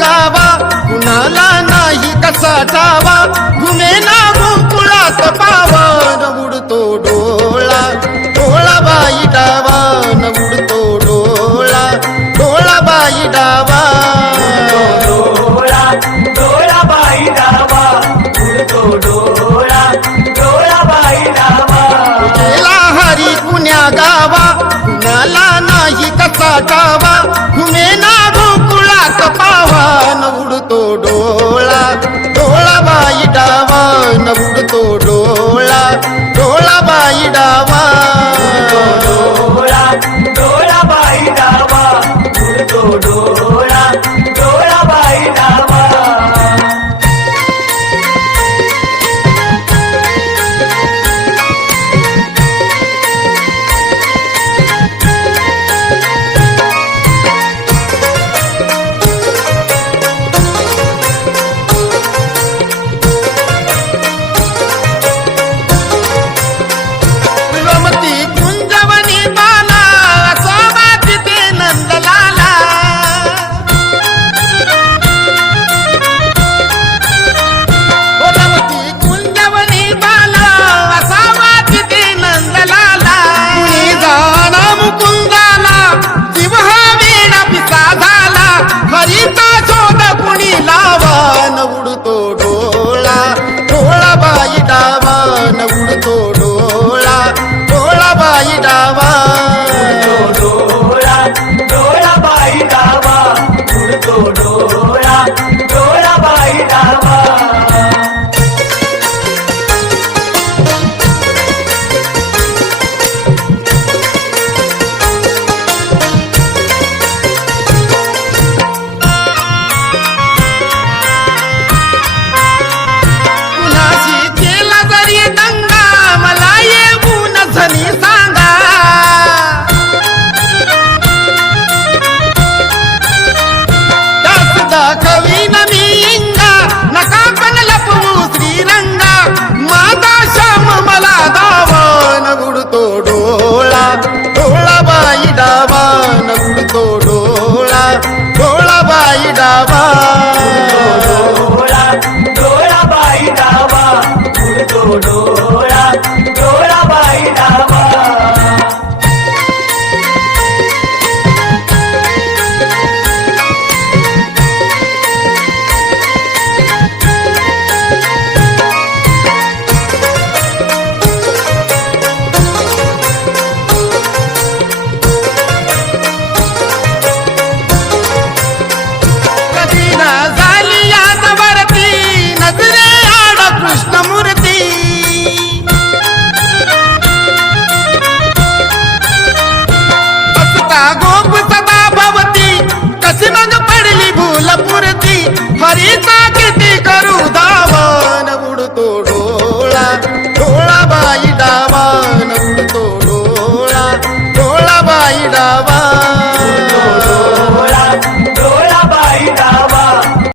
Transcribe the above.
गावा कुणाला नाही कसा ठावा घुमेना गोकुळात पावन उडतो डोळा डोळा बाई डावा न उडतो डोळा डोळा बाई डावा डोळा डोळा बाई डावा उडतो डोळा डोळा बाई डावा गेला हरी कुण्या गावा कुणाला नाही कसा ठावा घुमेना गोकुळात पावन उडतो डोळा डोळा बाई डावा न उडतो डोळा डोळा बाई डावा डोळा डोळा बाई डावा उडतो डोळा डोळा बाई डावा फुलमती कुंजवनी बाला सोबाती ते नंदलाला फुलमती कुंजवनी बाला सोबाती ते नंदलाला कुणी जाणा मुकुंदाला जीव हा वेडा पिसा झाला हरिता शोध कुणी लावा न उडतो डोळा डोळा बाई डावा न उडतो डोळा डोळा बाई डावा डोळा डोळा बाई डावा उडतो डोळा डोळा बाई डावा कुणाशी केला जरी दंगा मला येऊन झनी सांगा त्यास दाखवीन मी इंगा नका पण लपवू श्रीरंगा माझा श्याम मला दावन उडतो डोळा डोळा बाई डावा न उडतो डोळा डोळा बाई डावा डोळा डोळा बाई डावा उडतो डोळा